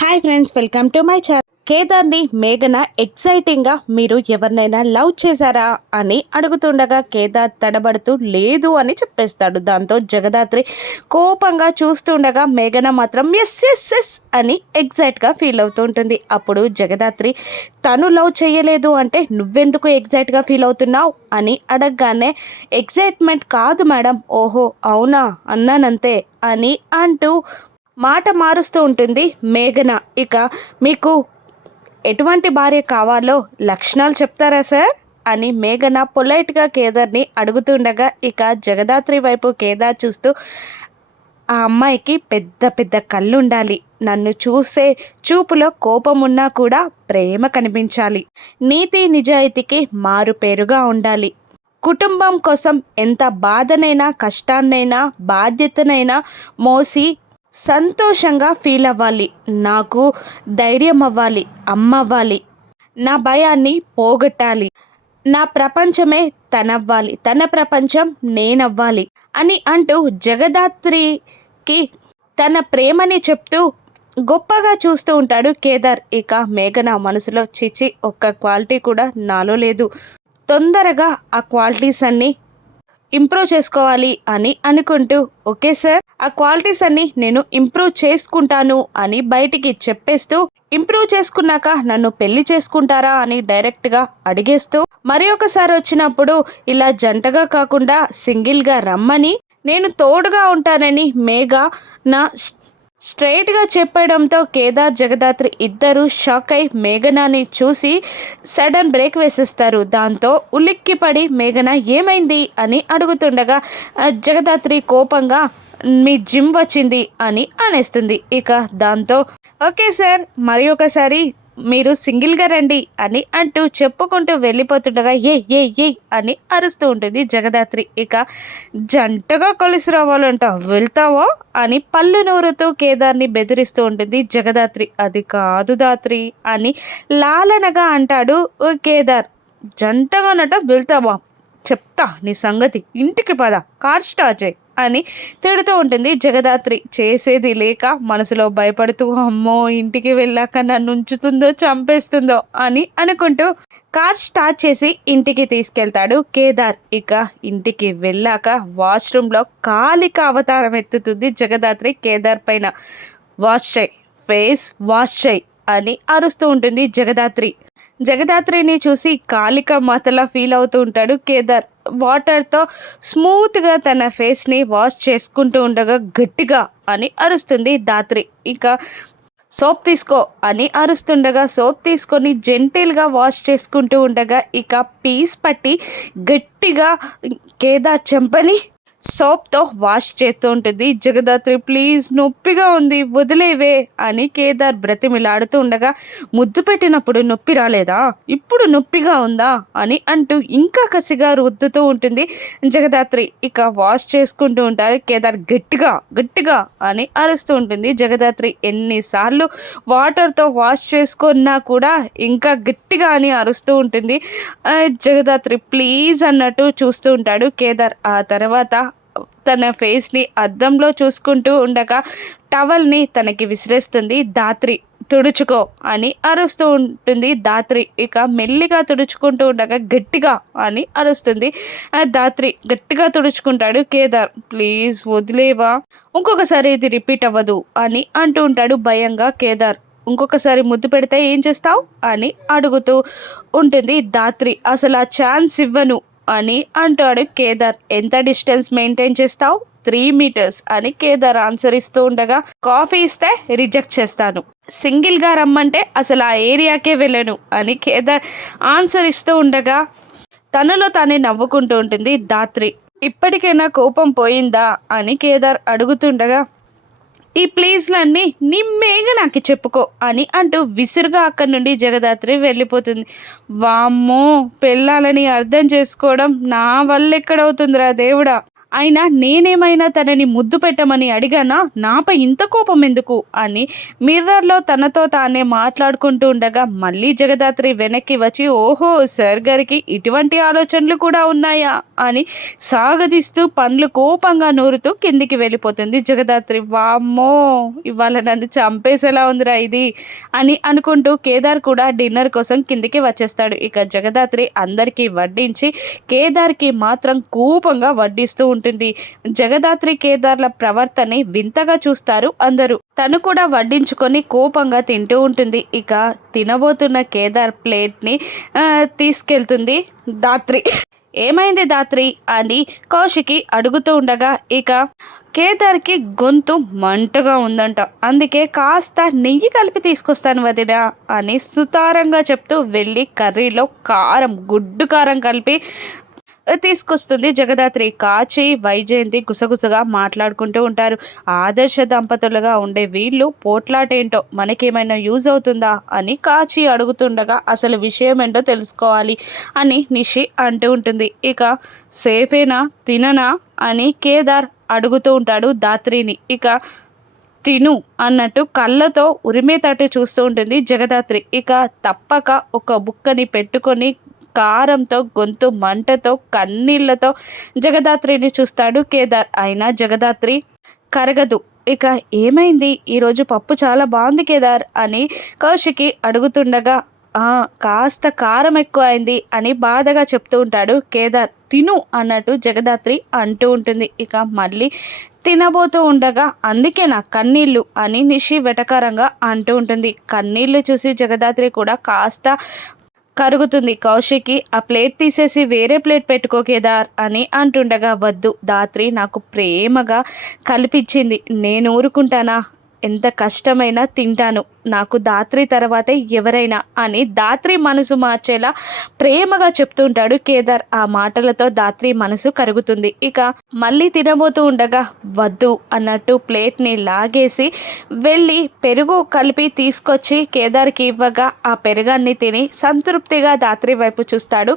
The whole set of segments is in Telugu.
Hi friends, welcome to my channel. కేదార్ని మేఘన ఎక్సైటింగ్గా మీరు ఎవరినైనా లవ్ చేశారా అని అడుగుతుండగా కేదార్ తడబడుతూ లేదు అని చెప్పేస్తాడు. దాంతో జగదాత్రి కోపంగా చూస్తుండగా మేఘన మాత్రం ఎస్ ఎస్ ఎస్ అని ఎగ్జైట్గా ఫీల్ అవుతూ ఉంటుంది. అప్పుడు జగదాత్రి తను లవ్ చేయలేదు అంటే నువ్వెందుకు ఎగ్జైట్గా ఫీల్ అవుతున్నావు అని అడగగానే ఎగ్జైట్మెంట్ కాదు మేడం, ఓహో అవునా అన్నానంతే అని అంటూ మాట మారుస్తూ ఉంటుంది మేఘన. ఇక మీకు ఎటువంటి భార్య కావాలో లక్షణాలు చెప్తారా సార్ అని మేఘన పొలైట్గా కేదార్ని అడుగుతుండగా ఇక జగదాత్రి వైపు కేదార్ చూస్తూ ఆ అమ్మాయికి పెద్ద పెద్ద కళ్ళు ఉండాలి, నన్ను చూసే చూపులో కోపం ఉన్నా కూడా ప్రేమ కనిపించాలి, నీతి నిజాయితీకి మారు పేరుగా ఉండాలి, కుటుంబం కోసం ఎంత బాధనైనా కష్టాన్నైనా బాధ్యతనైనా మోసి సంతోషంగా ఫీల్ అవ్వాలి, నాకు ధైర్యం అవ్వాలి, అమ్మవ్వాలి, నా భయాన్ని పోగొట్టాలి, నా ప్రపంచమే తనవ్వాలి, తన ప్రపంచం నేనవ్వాలి అని అంటూ జగదాత్రికి తన ప్రేమని చెప్తూ గొప్పగా చూస్తూ ఉంటాడు కేదార్. ఇక మేఘన మనసులో చిచి ఒక్క క్వాలిటీ కూడా నాలో లేదు, తొందరగా ఆ క్వాలిటీస్ అన్నీ ఇంప్రూవ్ చేసుకోవాలి అని అనుకుంటూ ఓకే సార్, ఆ క్వాలిటీస్ అన్ని నేను ఇంప్రూవ్ చేసుకుంటాను అని బయటికి చెప్పేస్తూ ఇంప్రూవ్ చేసుకున్నాక నన్ను పెళ్లి చేసుకుంటారా అని డైరెక్ట్గా అడిగేస్తూ మరి ఒకసారి వచ్చినప్పుడు ఇలా జంటగా కాకుండా సింగిల్గా రమ్మని నేను తోడుగా ఉంటానని మేఘ నా స్ట్రైట్గా చెప్పడంతో కేదార్ జగదాత్రి ఇద్దరు షాక్ అయి మేఘనాని చూసి సడన్ బ్రేక్ వేసేస్తారు. దాంతో ఉలిక్కిపడి మేఘన ఏమైంది అని అడుగుతుండగా జగదాత్రి కోపంగా మీ జిమ్ వచ్చింది అని అనేస్తుంది. ఇక దాంతో ఓకే సార్, మరి ఒకసారి మీరు సింగిల్గా రండి అని అంటూ చెప్పుకుంటూ వెళ్ళిపోతుండగా ఏ ఏ ఏ అని అరుస్తూ ఉంటుంది జగదాత్రి. ఇక జంటగా కలిసి రావాలంట, వెళ్తావా అని పళ్ళు నూరుతూ కేదార్ని బెదిరిస్తూ ఉంటుంది జగదాత్రి. అది కాదు దాత్రి అని లాలనగా అంటాడు కేదార్. జంటగానట వెళ్తావా, చెప్తా నీ సంగతి, ఇంటికి పద, కార్ స్టార్ట్ చేయి అని తిడుతూ ఉంటుంది జగదాత్రి. చేసేది లేక మనసులో భయపడుతూ అమ్మో ఇంటికి వెళ్ళాక నన్ను ఉంచుతుందో చంపేస్తుందో అని అనుకుంటూ కార్ స్టార్ట్ చేసి ఇంటికి తీసుకెళ్తాడు కేదార్. ఇక ఇంటికి వెళ్ళాక వాష్రూమ్లో కాలిక అవతారం ఎత్తుతుంది జగదాత్రి కేదార్ పైన. వాష్ చేయి, ఫేస్ వాష్ చేయి అని అరుస్తూ ఉంటుంది జగదాత్రి. జగదాత్రిని చూసి కాళిక మాతలా ఫీల్ అవుతూ ఉంటాడు కేదార్. వాటర్తో స్మూత్గా తన ఫేస్ని వాష్ చేసుకుంటూ ఉండగా గట్టిగా అని అరుస్తుంది దాత్రి. ఇక సోప్ తీసుకో అని అరుస్తుండగా సోప్ తీసుకొని జెంటిల్గా వాష్ చేసుకుంటూ ఉండగా ఇక పీస్ పట్టి గట్టిగా కేదార్ చెంపని సోప్తో వాష్ చేస్తూ ఉంటుంది జగదాత్రి. ప్లీజ్ నొప్పిగా ఉంది వదిలేవే అని కేదార్ బ్రతిమిలాడుతూ ఉండగా ముద్దు పెట్టినప్పుడు నొప్పి రాలేదా, ఇప్పుడు నొప్పిగా ఉందా అని అంటూ ఇంకా కసిగా రుద్దుతూ ఉంటుంది జగదాత్రి. ఇక వాష్ చేసుకుంటూ ఉంటారు కేదార్. గట్టిగా గట్టిగా అని అరుస్తూ ఉంటుంది జగదాత్రి. ఎన్నిసార్లు వాటర్తో వాష్ చేసుకున్నా కూడా ఇంకా గట్టిగా అని అరుస్తూ ఉంటుంది జగదాత్రి. ప్లీజ్ అన్నట్టు చూస్తూ ఉంటాడు కేదార్. ఆ తర్వాత తన ఫేస్ని అద్దంలో చూసుకుంటూ ఉండగా టవల్ని తనకి విసిరేస్తుంది దాత్రి. తుడుచుకో అని అరుస్తూ ఉంటుంది దాత్రి. ఇక మెల్లిగా తుడుచుకుంటూ ఉండగా గట్టిగా అని అరుస్తుంది దాత్రి. గట్టిగా తుడుచుకుంటాడు కేదార్. ప్లీజ్ వదిలేవా, ఇంకొకసారి ఇది రిపీట్ అవ్వదు అని అంటూ ఉంటాడు భయంగా కేదార్. ఇంకొకసారి ముద్దు పెడితే ఏం చేస్తావు అని అడుగుతూ ఉంటుంది దాత్రి. అసలు ఆ ఛాన్స్ ఇవ్వను అని అంటాడు కేదార్. ఎంత డిస్టెన్స్ మెయింటైన్ చేస్తావు, 3 meters అని కేదార్ ఆన్సర్ ఇస్తూ ఉండగా కాఫీ ఇస్తే రిజెక్ట్ చేస్తాను, సింగిల్గా రమ్మంటే అసలు ఆ ఏరియాకే వెళ్ళను అని కేదార్ ఆన్సర్ ఇస్తూ ఉండగా తనలో తానే నవ్వుకుంటూ ఉంటుంది దాత్రి. ఇప్పటికైనా కోపం పోయిందా అని కేదార్ అడుగుతుండగా ఈ ప్లేస్లన్నీ నిమ్మేగా నాకు చెప్పుకో అని అంటూ విసురుగా అక్కడి నుండి జగదాత్రి వెళ్ళిపోతుంది. వామ్మో, పెళ్ళాలని అర్థం చేసుకోవడం నా వల్ల ఎక్కడవుతుందిరా దేవుడా అయినా నేనేమైనా తనని ముద్దు పెట్టమని అడిగానా? నాపై ఇంత కోపం ఎందుకు అని మిర్రర్లో తనతో తానే మాట్లాడుకుంటూ ఉండగా మళ్ళీ జగదాత్రి వెనక్కి వచ్చి, ఓహో సార్ గారికి ఇటువంటి ఆలోచనలు కూడా ఉన్నాయా అని సాగదీస్తూ పండ్లు కోపంగా నూరుతూ కిందికి వెళ్ళిపోతుంది జగదాత్రి. వామ్మో, ఇవాళ నన్ను చంపేసేలా ఉందిరా ఇది అని అనుకుంటూ కేదార్ కూడా డిన్నర్ కోసం కిందికి వచ్చేస్తాడు. ఇక జగదాత్రి అందరికీ వడ్డించి కేదార్కి మాత్రం కోపంగా వడ్డిస్తూ ఉంటుంది. జగదాత్రి కేదార్ల ప్రవర్తన వింతగా చూస్తారు అందరూ. తను కూడా వడ్డించుకొని కోపంగా తింటూ ఉంటుంది. ఇక తినబోతున్న కేదార్ ప్లేట్ని తీసుకెళ్తుంది దాత్రి. ఏమైంది దాత్రి అని కౌశికి అడుగుతూ ఉండగా ఇక కేదార్కి గొంతు మంటగా ఉందంట. అందుకే కాస్త నెయ్యి కలిపి తీసుకొస్తాను వదినా అని సుతారంగా చెప్తూ వెళ్ళి కర్రీలో కారం, గుడ్డు కారం కలిపి తీసుకొస్తుంది జగదాత్రి. కాచి వైజయంతి గుసగుసగా మాట్లాడుకుంటూ ఉంటారు. ఆదర్శ దంపతులుగా ఉండే వీళ్ళు పోట్లాటేంటో మనకేమైనా యూజ్ అవుతుందా అని కాచి అడుగుతుండగా అసలు విషయం ఏంటో తెలుసుకోవాలి అని నిషి అంటూ ఉంటుంది. ఇక సేఫేనా తిననా అని కేదార్ అడుగుతూ ఉంటాడు దాత్రిని. ఇక తిను అన్నట్టు కళ్ళతో ఉరిమేతట్టు చూస్తూ ఉంటుంది జగదాత్రి. ఇక తప్పక ఒక బుక్కని పెట్టుకొని కారంతో, గొంతు మంటతో, కన్నీళ్లతో జగదాత్రిని చూస్తాడు కేదార్. అయినా జగదాత్రి కరగదు. ఇక ఏమైంది, ఈరోజు పప్పు చాలా బాగుంది కేదార్ అని కౌశికి అడుగుతుండగా కాస్త కారం ఎక్కువ అయింది అని బాధగా చెప్తూ ఉంటాడు కేదార్. తిను అన్నట్టు జగదాత్రి అంటూ ఉంటుంది. ఇక మళ్ళీ తినబోతూ ఉండగా అందుకే నా కన్నీళ్ళు అని నిషి వెటకారంగా అంటూ ఉంటుంది. కన్నీళ్లు చూసి జగదాత్రి కూడా కాస్త కరుగుతుంది. కౌశికి ఆ ప్లేట్ తీసేసి వేరే ప్లేట్ పెట్టుకో కేదార్ అని అంటుండగా, వద్దు దాత్రి నాకు ప్రేమగా కల్పించింది, నేను ఊరుకుంటానా? ఎంత కష్టమైనా తింటాను, నాకు దాత్రి తర్వాతే ఎవరైనా అని దాత్రి మనసు మార్చేలా ప్రేమగా చెప్తుంటాడు కేదార్. ఆ మాటలతో దాత్రి మనసు కరుగుతుంది. ఇక మళ్ళీ తినబోతూ ఉండగా వద్దు అన్నట్టు ప్లేట్ని లాగేసి వెళ్ళి పెరుగు కలిపి తీసుకొచ్చి కేదార్కి ఇవ్వగా ఆ పెరుగాన్ని తిని సంతృప్తిగా దాత్రి వైపు చూస్తాడు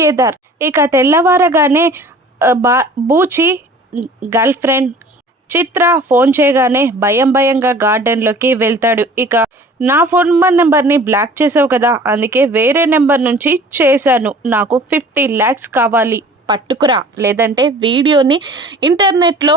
కేదార్. ఇక తెల్లవారగానే బూచి గర్ల్ ఫ్రెండ్ చిత్ర ఫోన్ చేయగానే భయంగా గార్డెన్లోకి వెళ్తాడు. ఇక నా ఫోన్ నెంబర్ని బ్లాక్ చేసావు కదా, అందుకే వేరే నెంబర్ నుంచి చేశాను, నాకు 50 lakhs కావాలి, పట్టుకురా, లేదంటే వీడియోని ఇంటర్నెట్లో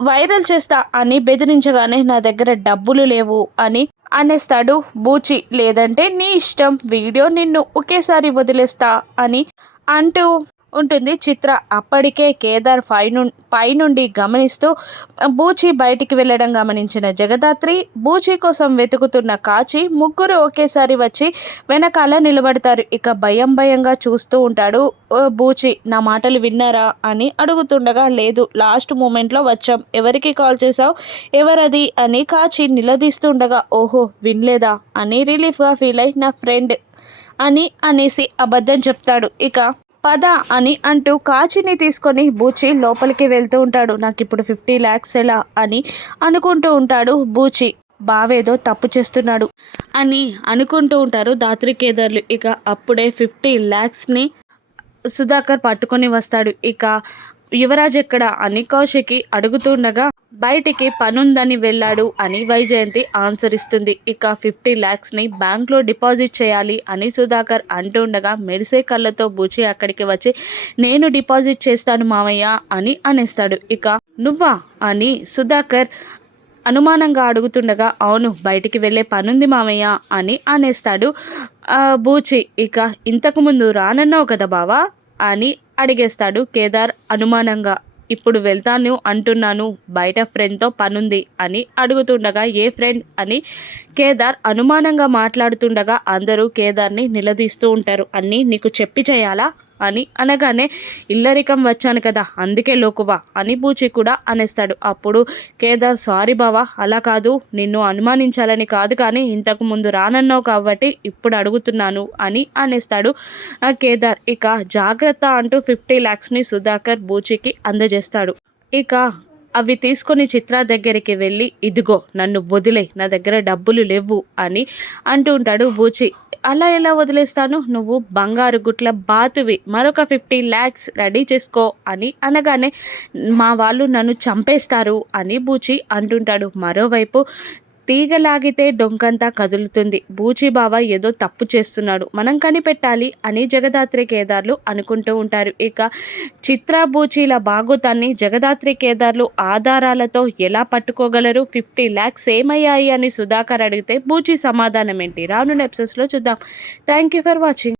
వైరల్ చేస్తా అని బెదిరించగానే నా దగ్గర డబ్బులు లేవు అని అనేస్తాడు బూచి. లేదంటే నీ ఇష్టం, వీడియో నిన్ను ఒకేసారి వదిలేస్తా అని అంటూ ఉంటుంది చిత్ర. అప్పటికే కేదార్ పైనుండి గమనిస్తూ బూచి బయటికి వెళ్ళడం గమనించిన జగదాత్రి, బూచి కోసం వెతుకుతున్న కాచి ముగ్గురు ఒకేసారి వచ్చి వెనకాల నిలబడతారు. ఇక భయంగా చూస్తూ ఉంటాడు బూచి. నా మాటలు విన్నారా అని అడుగుతుండగా, లేదు, లాస్ట్ మూమెంట్లో వచ్చాం, ఎవరికి కాల్ చేసావు, ఎవరది అని కాచి నిలదీస్తుండగా, ఓహో వినలేదా అని రిలీఫ్గా ఫీల్ అయి నా ఫ్రెండ్ అనేసి అబద్ధం చెప్తాడు. ఇక పద అని అంటూ కాచిని తీసుకొని బూచి లోపలికి వెళ్తూ ఉంటాడు. నాకు ఇప్పుడు 50 lakhs ఎలా అని అనుకుంటూ ఉంటాడు బూచి. బావేదో తప్పు చేస్తున్నాడు అని అనుకుంటూ ఉంటారు దాత్రి కేదార్లు. ఇక అప్పుడే 50 lakhsని సుధాకర్ పట్టుకొని వస్తాడు. ఇక యువరాజ్ ఎక్కడ అని కౌశికి అడుగుతుండగా, బయటికి పనుందని వెళ్ళాడు అని వైజయంతి ఆన్సర్ ఇస్తుంది. ఇక 50 lakhsని బ్యాంక్లో డిపాజిట్ చేయాలి అని సుధాకర్ అంటుండగా మెరిసే కళ్ళతో బూచి అక్కడికి వచ్చి, నేను డిపాజిట్ చేస్తాను మామయ్య అని అనేస్తాడు. ఇక నువ్వా అని సుధాకర్ అనుమానంగా అడుగుతుండగా, అవును, బయటికి వెళ్ళే పనుంది మామయ్య అని అనేస్తాడు బూచి. ఇక ఇంతకుముందు రానన్నావు కదా బావా అని అడిగేస్తాడు కేదార్ అనుమానంగా. ఇప్పుడు వెళ్తాను అంటున్నాను, బయట ఫ్రెండ్తో పనుంది అని అడుగుతుండగా, ఏ ఫ్రెండ్ అని కేదార్ అనుమానంగా మాట్లాడుతుండగా అందరూ కేదార్ని నిలదీస్తూ ఉంటారు. అన్నీ నీకు చెప్పి చేయాలా అని అనగానే, ఇల్లరికం వచ్చాను కదా అందుకే లోకువా అని బూచి కూడా అనేస్తాడు. అప్పుడు కేదార్, సారీ బావా, అలా కాదు, నిన్ను అనుమానించాలని కాదు, కానీ ఇంతకు ముందు రానన్నావు కాబట్టి ఇప్పుడు అడుగుతున్నాను అని అనేస్తాడు కేదార్. ఇక జాగ్రత్త అంటూ 50 lakhsని సుధాకర్ బూచికి అందజేస్తాడు. ఇక అవి తీసుకొని చిత్ర దగ్గరికి వెళ్ళి, ఇదిగో నన్ను వదిలే, నా దగ్గర డబ్బులు లేవు అని అంటూ ఉంటాడు బూచి. అలా ఎలా వదిలేస్తాను, నువ్వు బంగారు గుట్ల బాతువి, మరొక 50 lakhs రెడీ చేసుకో అని అనగానే మా వాళ్ళు నన్ను చంపేస్తారు అని బూచి అంటుంటాడు. మరోవైపు తీగలాగితే డొంకంతా కదులుతుంది, బూచి బావ ఏదో తప్పు చేస్తున్నాడు, మనం కనిపెట్టాలి అని జగదాత్రి కేదార్లు అనుకుంటూ ఉంటారు. ఇక చిత్ర బూచీల బాగోతాన్ని జగదాత్రి కేదార్లు ఆధారాలతో ఎలా పట్టుకోగలరు, 50 lakhs ఏమయ్యాయి అని సుధాకర్ అడిగితే బూచి సమాధానం ఏంటి, రానున్న ఎపిసోడ్స్లో చూద్దాం. Thank you for watching.